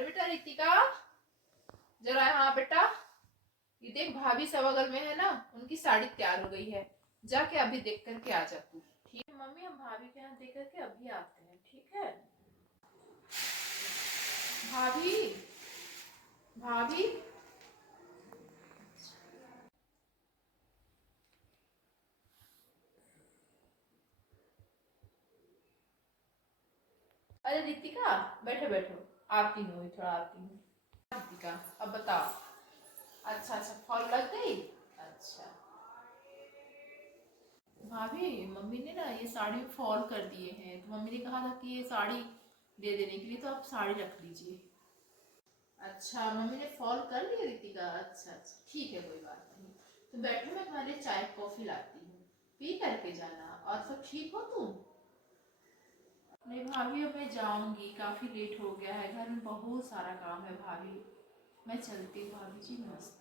अरे बेटा रितिका, जरा यहाँ बेटा, ये देख भाभी सवागल में है ना, उनकी साड़ी तैयार हो गई है, जाके अभी देख करके आ जा तू। ठीक है मम्मी, हम भाभी के यहाँ देख करके अभी आते हैं, ठीक है। भाभी, भाभी, अरे रितिका, बैठो बैठो, आती हूँ, थोड़ा आती हूँ। रितिका अब बताओ। अच्छा अच्छा, फॉल लग गई। अच्छा भाभी, मम्मी ने ना ये साड़ी में फॉल कर दिए हैं, तो मम्मी ने कहा था कि ये साड़ी दे देने के लिए, तो आप साड़ी रख लीजिए। अच्छा, मम्मी ने फॉल कर लिया रितिका। अच्छा अच्छा, ठीक है, कोई बात नहीं। तो बैठो, मैं तुम्हारे लिए चाय कॉफी लाती हूँ, पी करके जाना। और सब ठीक हो तुम? नहीं भाभी, अब मैं जाऊंगी, काफी लेट हो गया है, घर में बहुत सारा काम है भाभी। मैं चलती हूँ भाभी जी, नमस्ते।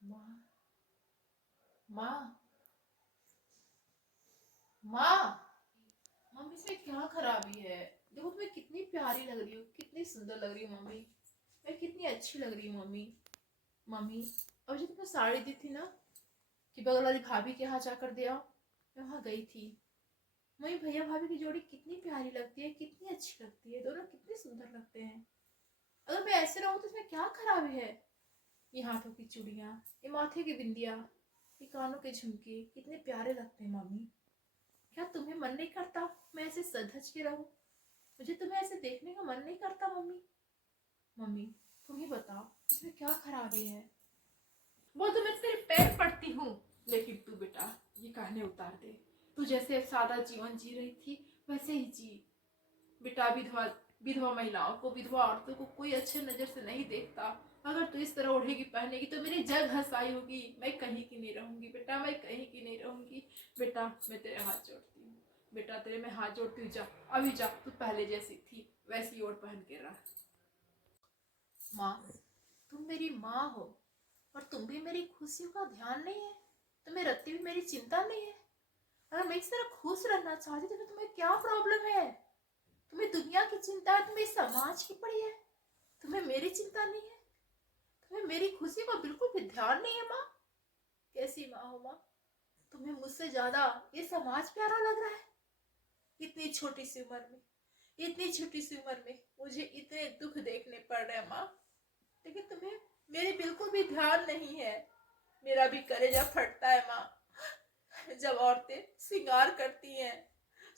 माँ, माँ, माँ, मम्मी इसमें क्या खराबी है? देखो तुम्हें कितनी प्यारी लग रही हूँ, कितनी सुंदर लग रही हूँ मम्मी। मैं कितनी अच्छी लग रही हूँ मम्मी। मम्मी, अब जो तुम्हें साड़ी दी थी ना कि बगल वाली भाभी के यहाँ जाकर दे आओ, मैं वहां गई थी। मम्मी, भैया भाभी की जोड़ी कितनी प्यारी लगती है, कितनी अच्छी लगती है, दोनों कितने सुंदर लगते हैं। अगर मैं ऐसे रहूं तो इसमें क्या खराबी है? ये हाथों की चूड़ियां, ये माथे की बिंदिया, ये कानों के झुमके कितने प्यारे लगते हैं मम्मी। क्या तुम्हें मन नहीं करता मैं ऐसे सज के रहूं? मुझे तुम्हें ऐसे देखने का मन नहीं करता मम्मी। मम्मी, तुम ही बताओ, इसमें क्या खराबी है? वो तो मैं तेरे पैर पड़ती हूँ, लेकिन तू बेटा ये कहने उतार दे। तू जैसे सादा जीवन जी रही थी वैसे ही जी बेटा। विधवा विधवा महिलाओं को, विधवा औरतों को कोई अच्छे नजर से नहीं देखता। अगर तू इस तरह ओढ़ेगी पहनेगी तो मेरी जग हंसाई होगी, मैं कहीं की नहीं रहूंगी बेटा, मैं कहीं की नहीं रहूंगी। बेटा मैं तेरे हाथ जोड़ती हूँ, बेटा तेरे मैं हाथ जोड़ती हूँ, जा अभी जा, तू पहले जैसी थी वैसी ओढ़ पहन के रह। माँ, तुम मेरी माँ हो, और तुम भी मेरी खुशियों का ध्यान नहीं है? तुम्हें रत्ती भी मेरी चिंता नहीं है? अगर मैं इस तरह खुश रहना चाहती तो तुम्हें क्या प्रॉब्लम है? तुम्हें दुनिया की चिंता है, तुम्हें समाज की पड़ी है, तुम्हें मेरी चिंता नहीं है? तुम्हें मेरी खुशी का बिल्कुल भी ध्यान नहीं है माँ? कैसी माँ हो माँ? तुम्हें मुझसे ज्यादा ये समाज प्यारा लग रहा है? इतनी छोटी सी उम्र में, इतनी छोटी सी उम्र में मुझे इतने दुख देखने पड़ रहे हैं माँ, लेकिन तुम्हें मेरे बिल्कुल भी ध्यान नहीं है। मेरा भी कलेजा फटता है माँ, जब औरतें श्रृंगार करती हैं,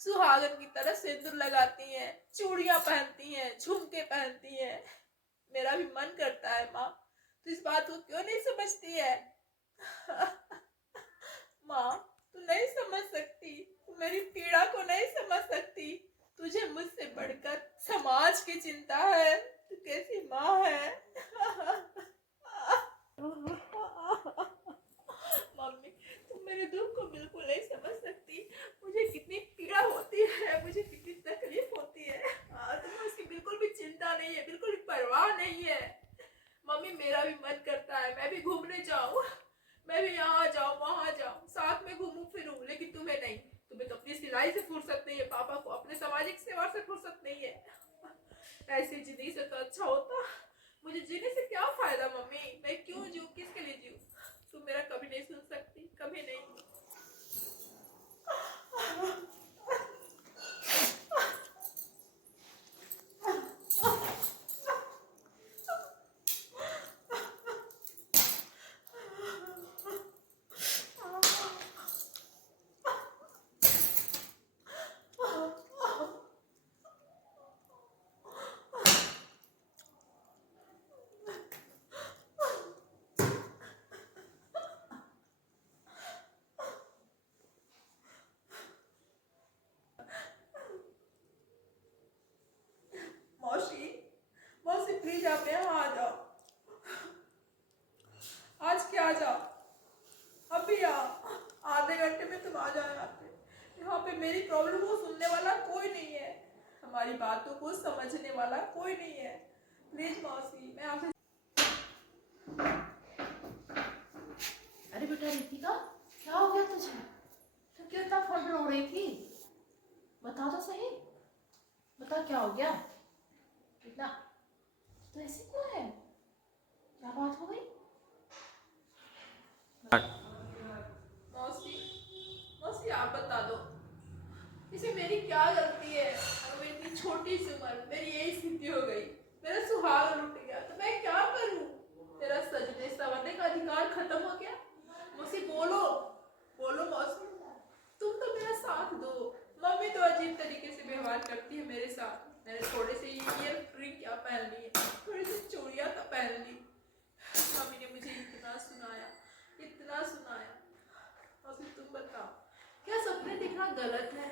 सुहागन की तरह सिंदूर लगाती हैं, चूड़ियां पहनती हैं, झुमके पहनती हैं, मेरा भी मन करता है माँ। तो इस बात को क्यों नहीं समझती है? माँ, तू नहीं समझ सकती, तू मेरी पीड़ा को नहीं समझ सकती। तुझे मुझसे बढ़कर समाज की चिंता है। तू कैसी माँ है? मम्मी, तुम मेरे दुख को बिल्कुल नहीं समझ सकती। मुझे कितनी पीड़ा होती है, मुझे कितनी तकलीफ होती है। तुम्हें उसकी बिल्कुल भी चिंता नहीं है, बिल्कुल भी परवाह नहीं है। मम्मी, मेरा भी मन करता है मैं भी घूमने जाऊं, मैं भी यहाँ जाऊं वहां जाऊं, साथ में घूमूं फिरूं, लेकिन तुम्हें नहीं। तुम्हें तो अपनी सिलाई से फुर्सत मेरी प्रॉब्लम को सुनने वाला कोई नहीं है, हमारी बातों को समझने वाला कोई नहीं है। प्लीज मौसी, मैं आपसे। अरे बेटा रितिका, क्या हो गया तुझे? तो क्यों इतना फट रो रही थी? बता तो सही, बता क्या हो गया? इतना तो ऐसे क्यों है? क्या बात हो गई? मौसी, मौसी आप बता दो, इसे मेरी क्या गलती है? अगर मैं इतनी छोटी सी उम्र में मेरी यही स्थिति हो गई, मेरा सुहाग लुट गया, तो मैं क्या करूं? तेरा सजने संवरने का अधिकार खत्म हो गया। मौसी बोलो, बोलो मौसी, तुम तो मेरा साथ दो। मम्मी तो अजीब तरीके से व्यवहार करती है मेरे साथ। मैंने थोड़े से ईयर रिंग क्या पहन ली है, थोड़ी सी चूड़ियां तो पहन ली। मम्मी ने मुझे इतना सुनाया, इतना सुनाया। मौसी तुम बताओ, क्या सपने देखना गलत है?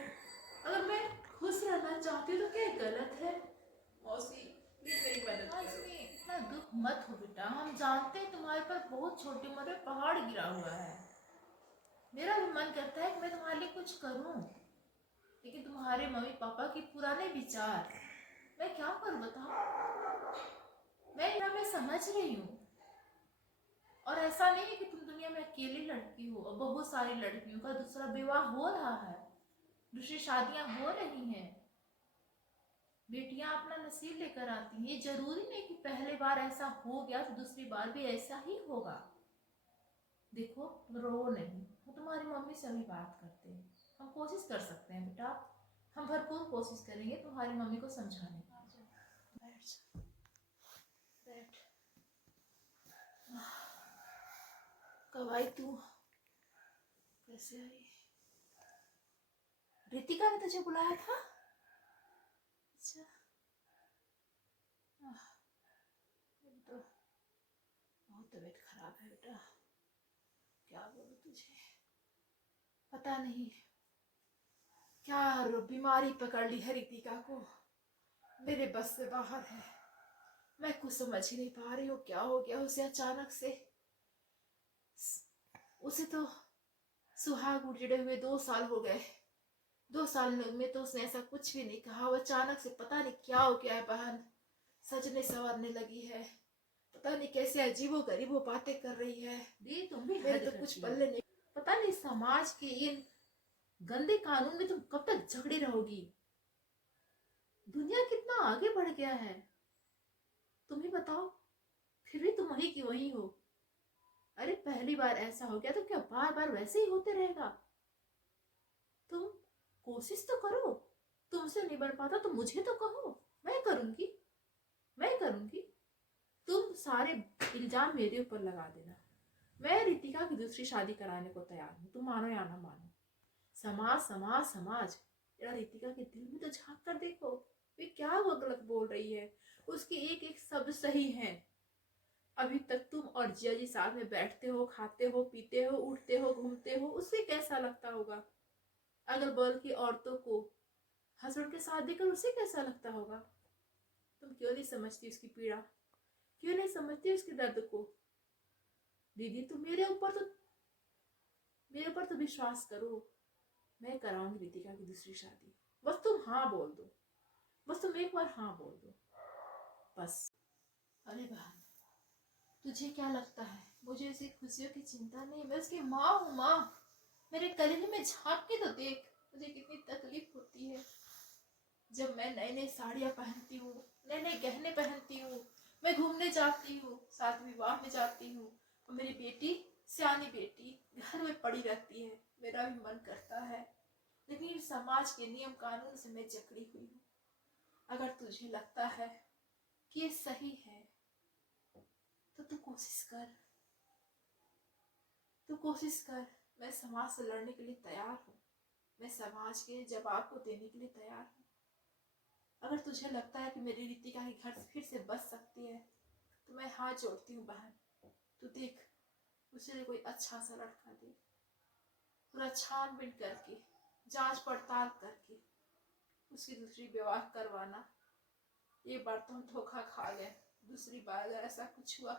अगर मैं खुश रहना चाहती हूँ तो क्या गलत है? मौसी प्लीज मेरी मदद करो। इतना दुख मत हो बेटा, हम जानते हैं तुम्हारे पर बहुत छोटी उम्र में पहाड़ गिरा हुआ है। मेरा भी मन करता है कि मैं तुम्हारे लिए कुछ करूं, लेकिन तुम्हारे मम्मी पापा के पुराने विचार, मैं क्या करूं बताओ? मैं समझ रही हूँ, और ऐसा नहीं है कि तुम दुनिया में अकेली लड़की हो, और बहुत सारी लड़कियों का दूसरा विवाह हो रहा है, दूसरी शादियां हो रही हैं। बेटियां अपना नसीब लेकर आती हैं। ये जरूरी नहीं कि पहले बार ऐसा हो गया तो दूसरी बार भी ऐसा ही होगा। देखो रो नहीं, हम तुम्हारी मम्मी से अभी बात करते हैं, हम कोशिश कर सकते हैं बेटा, हम भरपूर कोशिश करेंगे तुम्हारी मम्मी को समझाने की। बैठ जा, बैठ। कब आई तू? कैसे आई? रितिका ने तुझे बुलाया था? अच्छा, मेरी तो बहुत तबीयत खराब है बेटा, क्या बोलूं तुझे, पता नहीं क्या बीमारी पकड़ ली है रितिका को, मेरे बस से बाहर है। मैं कुछ समझ ही नहीं पा रही हूँ क्या हो गया उसे अचानक से। उसे तो सुहाग उजड़े हुए 2 साल हो गए, 2 साल में तो उसने ऐसा कुछ भी नहीं कहा। वो अचानक से पता नहीं क्या हो गया है बहन, सजने संवरने लगी है, पता नहीं कैसे अजीबो गरीबो बातें कर रही है। दी तुम भी मेरे तो कुछ पल्ले नहीं, पता नहीं समाज के इन गंदे कानून में तुम कब तक झगड़ी रहोगी। दुनिया कितना आगे बढ़ गया है, तुम ही बताओ, फिर भी तुम वही की वही हो। अरे पहली बार ऐसा हो गया तो क्या बार बार वैसे ही होते रहेगा? तुम कोशिश तो करो, तुमसे नहीं बन पाता तो मुझे तो कहो, मैं करूंगी, मैं करूंगी। तुम सारे इल्जाम मेरे ऊपर लगा देना, मैं रितिका की दूसरी शादी कराने को तैयार हूँ, तुम मानो या ना मानो। समाज समाज समाज, यार रितिका के दिल में तो झांक कर देखो, वे क्या वो गलत बोल रही है, उसके एक एक शब्द सही है। अभी तक तुम और जिया जी साथ में बैठते हो, खाते हो, पीते हो, उठते हो, घूमते हो, उसे कैसा लगता होगा? अगल बगल की औरतों को हस्बैंड के साथ देखकर उसे कैसा लगता होगा? तुम क्यों नहीं समझती उसकी पीड़ा, क्यों नहीं समझती उसके दर्द को? दीदी तुम मेरे ऊपर तो विश्वास करो, मैं कराऊंगी रितिका की दूसरी शादी। बस तुम हाँ बोल दो, बस तुम एक बार हाँ बोल दो, बस। अरे बहन, तुझे क्या लगता है मुझे उसकी खुशियों की चिंता नहीं? मैं उसकी माँ हूँ, माँ। मेरे करीने में झांक के तो देख, मुझे कितनी तकलीफ होती है जब मैं नई नई साड़ियाँ पहनती हूँ, नए नए गहने पहनती हूँ, मैं घूमने जाती हूँ, साथ विवाह में जाती हूँ, और मेरी बेटी, सियानी बेटी घर में पड़ी रहती है। मेरा भी मन करता है, लेकिन समाज के नियम कानून से मैं जकड़ी हुई हूँ। अगर तुझे लगता है कि ये सही है तो तू कोशिश कर, तू कोशिश कर। मैं समाज से लड़ने के लिए तैयार हूँ, मैं समाज के जवाब को देने के लिए तैयार हूँ। अगर तुझे लगता है कि मेरी रितिका के घर फिर से बच सकती है तो मैं हाथ जोड़ती हूँ बहन, तू देख उसे कोई अच्छा सा लड़का दे, पूरा छानबीन करके, जांच पड़ताल करके उसकी दूसरी विवाह करवाना। ये बार तो हम धोखा खा गए, दूसरी बार अगर ऐसा कुछ हुआ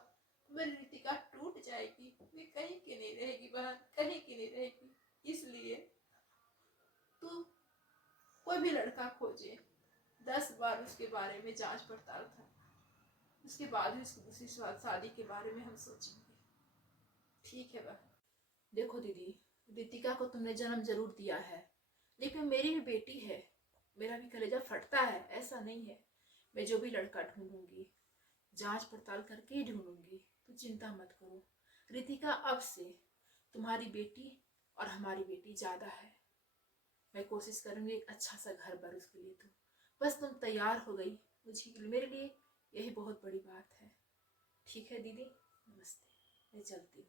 तो मेरी रितिका टूट जाएगी, वे कहीं की नहीं रहेगी बहन, कहीं की नहीं रहेगी। इसलिए तू कोई भी लड़का खोजे 10 बार उसके बारे में जांच पड़ताल था, उसके बाद ही उसकी दूसरी शादी के बारे में हम सोचेंगे। ठीक है बहन। देखो दीदी, रितिका को तुमने जन्म जरूर दिया है, लेकिन मेरी भी बेटी है, मेरा भी कलेजा फटता है, ऐसा नहीं है। मैं जो भी लड़का ढूंढूंगी जांच पड़ताल करके ही ढूंढूंगी, तो चिंता मत करो। रितिका अब से तुम्हारी बेटी और हमारी बेटी ज्यादा है। मैं कोशिश करूंगी एक अच्छा सा घर पर उसके लिए, तो बस तुम तैयार हो गई मुझे, मेरे लिए यही बहुत बड़ी बात है। ठीक है दीदी, नमस्ते, मैं चलती हूँ।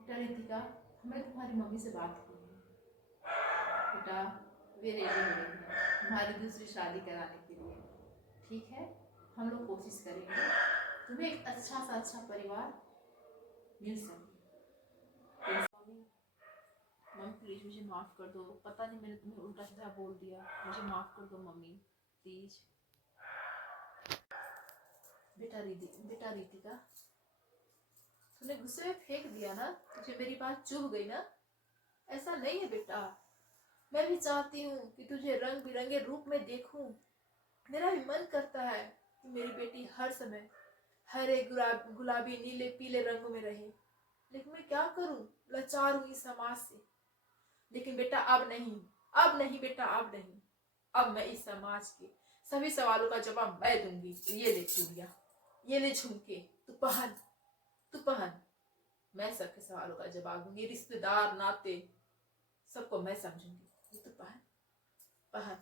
बेटा रितिका, हमने तुम्हारी मम्मी से बात की है बेटा, वे रेडी हो रही है तुम्हारी दूसरी शादी कराने के लिए। ठीक है, हम लोग कोशिश करेंगे तुम्हें एक अच्छा परिवार मिल सके। मम्मी प्लीज मुझे माफ कर दो, पता नहीं मैंने तुम्हें उल्टा सीधा बोल दिया, मुझे माफ कर दो मम्मी प्लीज। बेटा रितिका, तूने गुस्से में फेंक दिया ना, तुझे मेरी बात चुभ गई ना? ऐसा नहीं है बेटा, मैं भी चाहती हूँ कि तुझे रंग बिरंगे रूप में देखूं। मेरा भी मन करता है कि मेरी बेटी हर समय हरे गुलाबी नीले पीले रंगों में रहे, लेकिन मैं क्या करूं, लाचार हूं इस समाज से। लेकिन बेटा अब नहीं, अब नहीं बेटा, अब नहीं। अब मैं इस समाज के सभी सवालों का जवाब मैं दूंगी। ये ले चूड़िया, ये ले झुमके, तू पहन, मैं सबके सवालों का जवाब दूंगी। रिश्तेदार नाते सबको मैं समझूंगी। तू पहन।